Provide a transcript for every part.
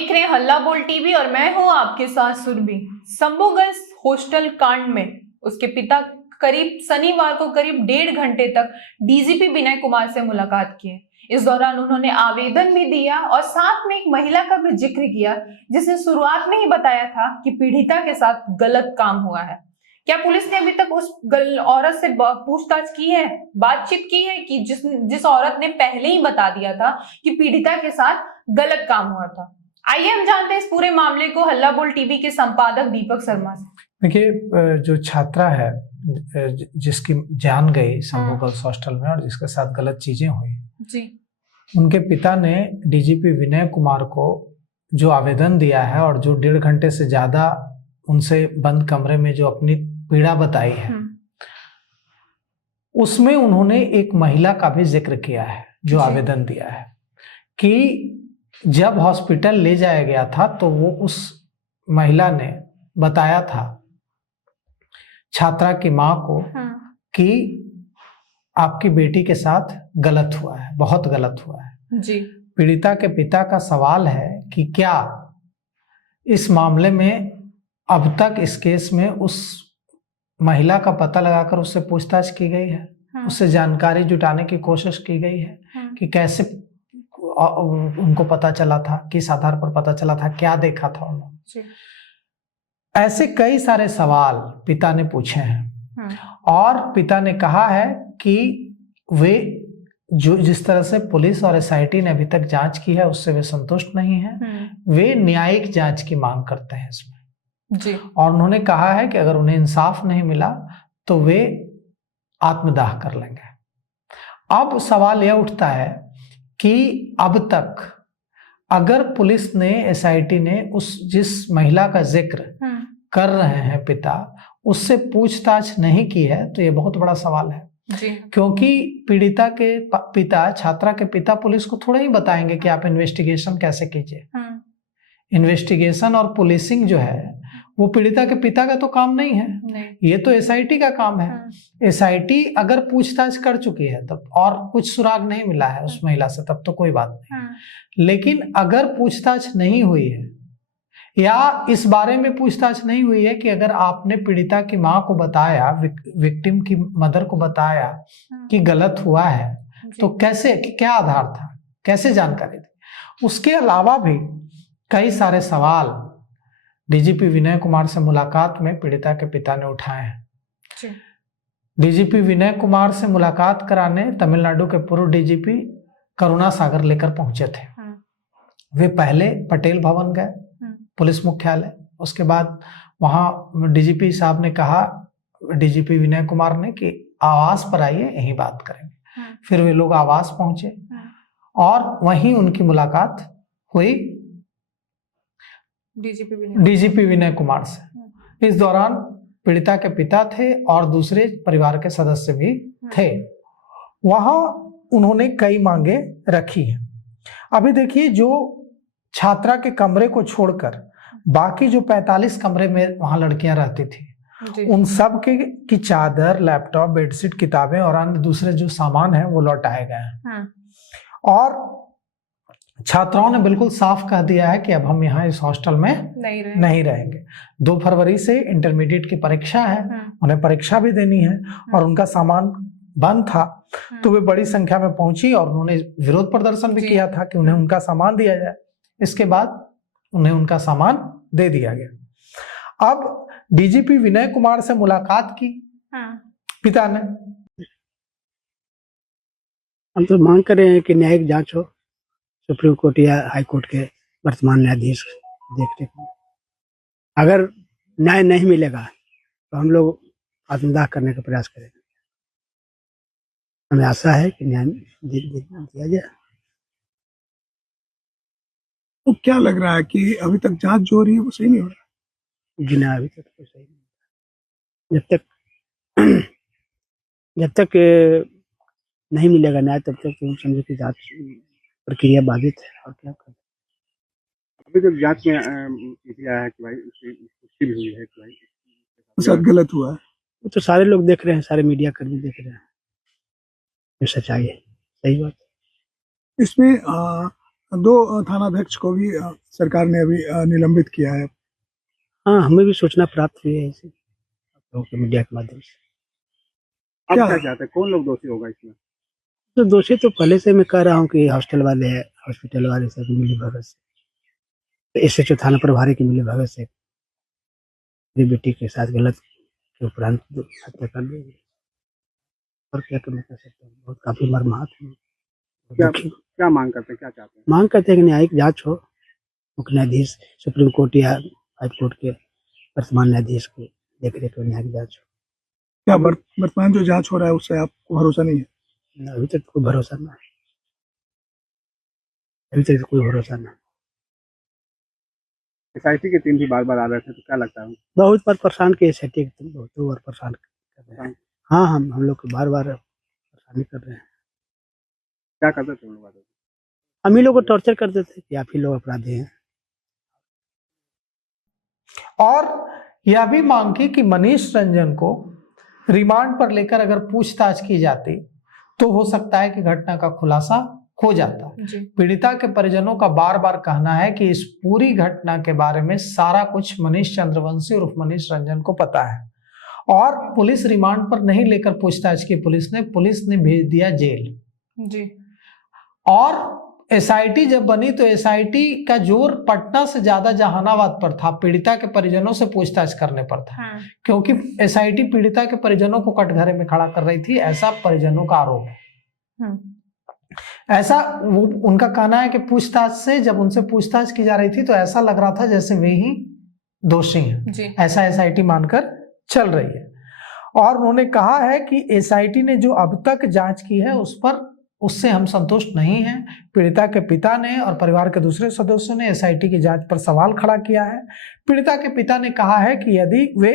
देख रहे हैं हल्ला बोल टीवी और मैं हूं आपके साथ सुरभि। शंभूगंज हॉस्टल कांड में उसके पिता करीब शनिवार को करीब 1.5 घंटे तक डीजीपी विनय कुमार से मुलाकात की। इस दौरान उन्होंने आवेदन भी दिया और साथ में एक महिला का भी जिक्र किया जिसने शुरुआत में ही बताया था कि पीड़िता के साथ गलत काम हुआ है। क्या पुलिस ने अभी तक उस औरत से पूछताछ की है, बातचीत की है कि जिस औरत ने पहले ही बता दिया था कि पीड़िता के साथ गलत काम हुआ था? आइए हम जानते हैं इस पूरे मामले को हल्ला बोल टीवी के संपादक दीपक शर्मा से। देखिए, जो छात्रा है जिसकी जान गई शंभूगंज हॉस्टल में और जिसके साथ गलत चीजें हुई जी, उनके पिता ने डीजीपी विनय कुमार को जो आवेदन दिया है और जो 1.5 घंटे से ज्यादा उनसे बंद कमरे में जो अपनी पीड़ा बताई है उसमें उन्होंने एक महिला का भी जिक्र किया है जो आवेदन दिया है कि जब हॉस्पिटल ले जाया गया था तो वो उस महिला ने बताया था छात्रा की माँ को कि आपकी बेटी के साथ गलत हुआ है, बहुत गलत हुआ है जी। पीड़िता के पिता का सवाल है कि क्या इस मामले में अब तक इस केस में उस महिला का पता लगाकर उससे पूछताछ की गई है, उससे जानकारी जुटाने की कोशिश की गई है कि कैसे उनको पता चला था, किस आधार पर पता चला था, क्या देखा था उन्होंने। ऐसे कई सारे सवाल पिता ने पूछे हैं और पिता ने कहा है कि वे जो जिस तरह से पुलिस और एसआईटी ने अभी तक जांच की है उससे वे संतुष्ट नहीं हैं। वे न्यायिक जांच की मांग करते हैं इसमें जी। और उन्होंने कहा है कि अगर उन्हें इंसाफ नहीं मिला तो वे आत्मदाह कर लेंगे। अब सवाल यह उठता है कि अब तक अगर पुलिस ने, एसआईटी ने उस जिस महिला का जिक्र कर रहे हैं पिता, उससे पूछताछ नहीं की है तो ये बहुत बड़ा सवाल है जी। क्योंकि पीड़िता के पिता, छात्रा के पिता पुलिस को थोड़ा ही बताएंगे कि आप इन्वेस्टिगेशन कैसे कीजिए। इन्वेस्टिगेशन और पुलिसिंग जो है वो पीड़िता के पिता का तो काम नहीं है, ये तो एसआईटी का काम है। एसआईटी अगर पूछताछ कर चुकी है तब और कुछ सुराग नहीं मिला है उस महिला से तब तो कोई बात नहीं, लेकिन अगर पूछताछ नहीं हुई है या इस बारे में पूछताछ नहीं हुई है कि अगर आपने पीड़िता की माँ को बताया, विक्टिम की मदर को बताया कि गलत हुआ है तो कैसे, क्या आधार था, कैसे जानकारी थी, उसके अलावा भी कई सारे सवाल डीजीपी विनय कुमार से मुलाकात में पीड़िता के पिता ने उठाए हैं। डीजीपी विनय कुमार से मुलाकात कराने तमिलनाडु के पूर्व डीजीपी करुणा सागर लेकर पहुंचे थे। वे पहले पटेल भवन गए, पुलिस मुख्यालय, उसके बाद वहां डीजीपी साहब ने कहा डीजीपी विनय कुमार ने कि आवास पर आइए, यहीं बात करेंगे। फिर वे लोग आवास पहुंचे और वहीं उनकी मुलाकात हुई डीजीपी विनय कुमार से। इस दौरान पीड़िता के पिता थे और दूसरे परिवार के सदस्य भी थे। वहां उन्होंने कई मांगे रखी हैं। अभी देखिए, जो छात्रा के कमरे को छोड़कर बाकी जो 45 कमरे में वहां लड़कियां रहती थी उन सब की चादर, लैपटॉप, बेडशीट, किताबें और अन्य दूसरे जो सामान है वो लौटाए गए हैं। और छात्राओं ने बिल्कुल साफ कह दिया है कि अब हम यहाँ इस हॉस्टल में नहीं रहेंगे। 2 फरवरी से इंटरमीडिएट की परीक्षा है, उन्हें परीक्षा भी देनी है और उनका सामान बंद था तो वे बड़ी संख्या में पहुंची और उन्होंने विरोध प्रदर्शन भी किया था कि उन्हें उनका सामान दिया जाए। इसके बाद उन्हें उनका सामान दे दिया गया। अब डीजीपी विनय कुमार से मुलाकात की पिता ने। हम तो मांग कर रहे हैं कि न्यायिक जांच हो, सुप्रीम कोर्ट या हाई कोर्ट के वर्तमान न्यायाधीश देख रेख में। अगर न्याय नहीं मिलेगा तो हम लोग आत्मदाह करने का प्रयास करेंगे। हमें आशा है कि न्याय दिया जाए। तो क्या लग रहा है कि अभी तक जांच जो हो रही है वो सही नहीं हो रहा? जी ना, अभी तक तो सही नहीं। जब तक नहीं मिलेगा न्याय तब तक तो समझे कि जांच प्रक्रिया बाधित है और क्या करें। अभी तक जांच में आया है कि भाई उसकी पुष्टि भी हुई है कि भाई साथ गलत हुआ है। वो तो सारे लोग देख रहे हैं, सारे मीडिया कर्मी देख रहे हैं, ये सच्चाई है, सही बात। इसमें दो थानाध्यक्ष को भी सरकार ने अभी निलंबित किया है। हाँ, हमें भी सूचना प्राप्त हुई है इसे लोगों के मीडिया के माध्यम से। अब क्या- क्या चाहते हैं, कौन लोग दोषी होगा इसमें? तो दोषी तो पहले से मैं कह रहा हूँ कि हॉस्टल वाले हैं, हॉस्पिटल वाले से मिली भगत से, तो SHO थाना प्रभारी की मिली भगत से मेरी बेटी के साथ गलत के उपरांत हत्या कर दी गई। और क्या मैं कर सकता हूँ, बहुत काफी मर्माहत हूँ, क्या दुखी हूँ। क्या मांग करते हैं, क्या चाहते हैं? मांग करते हैं कि न्यायिक जांच हो, मुख्य न्यायाधीश सुप्रीम कोर्ट या हाई कोर्ट के वर्तमान न्यायाधीश की देखरेख में न्यायिक जांच हो। क्या वर्तमान जो जांच हो रहा है उससे आपको भरोसा नहीं है? अभी तक कोई भरोसा ना है, अभी तक कोई भरोसा ना है। SIT की टीम भी बार बार आ रहे थे, तो क्या लगता है? बहुत बार परेशान किए SIT की टीम, बहुत बार परेशान कर रहे हैं। हाँ, हम लोग को बार बार परेशानी कर रहे हैं। क्या करते थे उन लोग? हम ही लोग को टॉर्चर करते थे कि आप ही लोग अपराधी हैं। और यह भी मांग की कि मनीष रंजन को रिमांड पर लेकर अगर पूछताछ की जाती तो हो सकता है कि घटना का खुलासा हो जाता। पीड़िता के परिजनों का बार बार कहना है कि इस पूरी घटना के बारे में सारा कुछ मनीष चंद्रवंशी उर्फ मनीष रंजन को पता है और पुलिस रिमांड पर नहीं लेकर पूछताछ की पुलिस ने भेज दिया जेल जी। और SIT जब बनी तो SIT का जोर पटना से ज्यादा जहानाबाद पर था, पीड़िता के परिजनों से पूछताछ करने पर था। क्योंकि SIT पीड़िता के परिजनों को कटघरे में खड़ा कर रही थी, ऐसा परिजनों का आरोप है। ऐसा वो उनका कहना है कि पूछताछ से जब उनसे पूछताछ की जा रही थी तो ऐसा लग रहा था जैसे वे ही दोषी हैं, ऐसा SIT मानकर चल रही है। और उन्होंने कहा है कि SIT ने जो अब तक जांच की है उससे हम संतुष्ट नहीं हैं। पीड़िता के पिता ने और परिवार के दूसरे सदस्यों ने SIT की जांच पर सवाल खड़ा किया है। पीड़िता के पिता ने कहा है कि यदि वे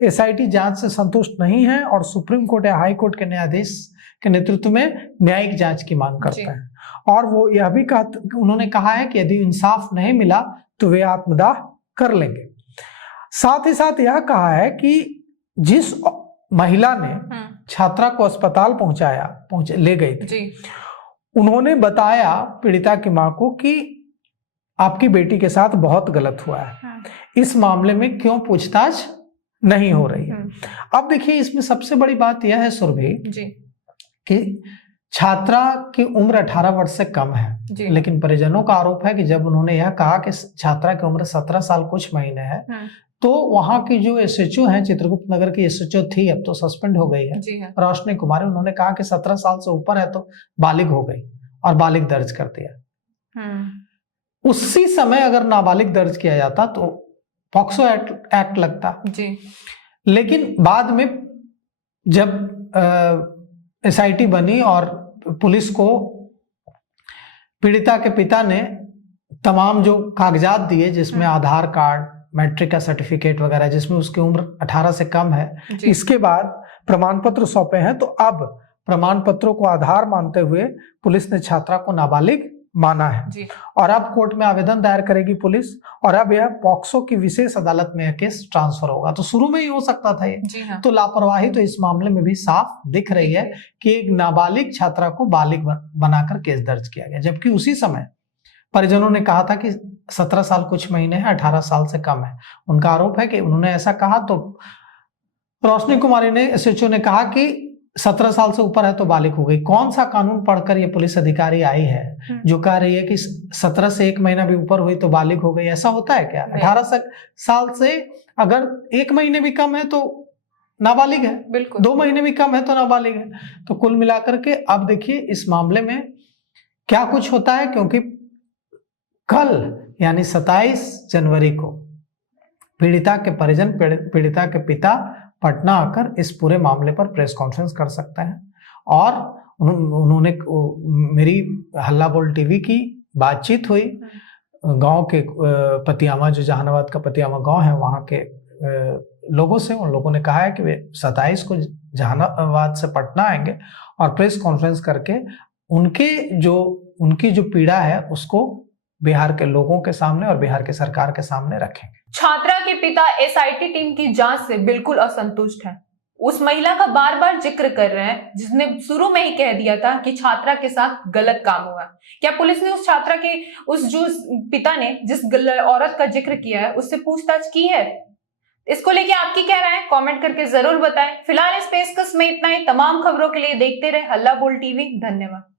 SIT जांच से संतुष्ट नहीं हैं और सुप्रीम कोर्ट या हाई कोर्ट के न्यायाधीश के नेतृत्व में न्यायिक जांच की मांग करते हैं और वो यह भी उन्होंने कहा है कि यदि इंसाफ नहीं मिला तो वे आत्मदाह कर लेंगे। साथ ही साथ यह कहा है कि जिस महिला ने छात्रा को अस्पताल ले गई थी, उन्होंने बताया पीड़िता की मां को कि आपकी बेटी के साथ बहुत गलत हुआ है, इस मामले में क्यों पूछताछ नहीं हो रही है। अब देखिए इसमें सबसे बड़ी बात यह है सुरभि कि छात्रा की उम्र 18 वर्ष से कम है, लेकिन परिजनों का आरोप है कि जब उन्होंने यह कहा कि छात्रा की उम्र 17 साल कुछ महीने है, तो वहां की जो SHO है, चित्रगुप्त नगर की SHO थी, अब तो सस्पेंड हो गई है, रोशनी कुमारी, उन्होंने कहा कि 17 साल से ऊपर है तो बालिग हो गई और बालिग दर्ज कर दिया। उसी समय अगर नाबालिग दर्ज किया जाता तो पॉक्सो एक्ट लगता जी। लेकिन बाद में जब SIT बनी और पुलिस को पीड़िता के पिता ने तमाम जो कागजात दिए, जिसमें आधार कार्ड, मैट्रिक का सर्टिफिकेट वगैरह, जिसमें उसकी उम्र 18 से कम है, इसके बाद प्रमाण पत्र सौंपे हैं, तो अब प्रमाण पत्रों को आधार मानते हुए पुलिस ने छात्रा को नाबालिग माना है जी। और अब कोर्ट में आवेदन दायर करेगी पुलिस और अब यह पॉक्सो की विशेष अदालत में यह केस ट्रांसफर होगा। तो शुरू में ही हो सकता था ये जी हाँ। तो लापरवाही तो इस मामले में भी साफ दिख रही है कि एक नाबालिग छात्रा को बालिग बनाकर केस दर्ज किया गया, जबकि उसी समय परिजनों ने कहा था कि 17 साल कुछ महीने है, 18 साल से कम है। उनका आरोप है कि उन्होंने ऐसा कहा तो रोशनी कुमारी ने SHO ने कहा कि 17 साल से ऊपर है तो बालिग हो गई। कौन सा कानून पढ़कर ये पुलिस अधिकारी आई है जो कह रही है कि 17 से 1 महीना भी ऊपर हुई तो बालिग हो गई? ऐसा होता है क्या? 18 साल से अगर 1 महीने भी कम है तो नाबालिग है, बिल्कुल 2 महीने भी कम है तो नाबालिग है। तो कुल मिलाकर के अब देखिए इस मामले में क्या कुछ होता है, क्योंकि कल यानी 27 जनवरी को पीड़िता के परिजन, पीड़िता के पिता पटना आकर इस पूरे मामले पर प्रेस कॉन्फ्रेंस कर सकते हैं। और उन्होंने मेरी हल्ला बोल टीवी की बातचीत हुई गांव के पतियामा, जो जहानाबाद का पतियामा गांव है, वहां के लोगों से। उन लोगों ने कहा है कि वे 27 को जहानाबाद से पटना आएंगे और प्रेस कॉन्फ्रेंस करके उनकी जो पीड़ा है उसको बिहार के लोगों के सामने और बिहार की सरकार के सामने रखेंगे। छात्रा के पिता SIT टीम की जांच से बिल्कुल असंतुष्ट हैं। उस महिला का बार बार जिक्र कर रहे हैं जिसने शुरू में ही कह दिया था कि छात्रा के साथ गलत काम हुआ। क्या पुलिस ने उस छात्रा के उस जो पिता ने जिस औरत का जिक्र किया है उससे पूछताछ की है? इसको लेके आपकी क्या राय है कमेंट करके जरूर बताएं। फिलहाल इस पेशकश में इतना ही। तमाम खबरों के लिए देखते रहे हल्ला बोल टीवी। धन्यवाद।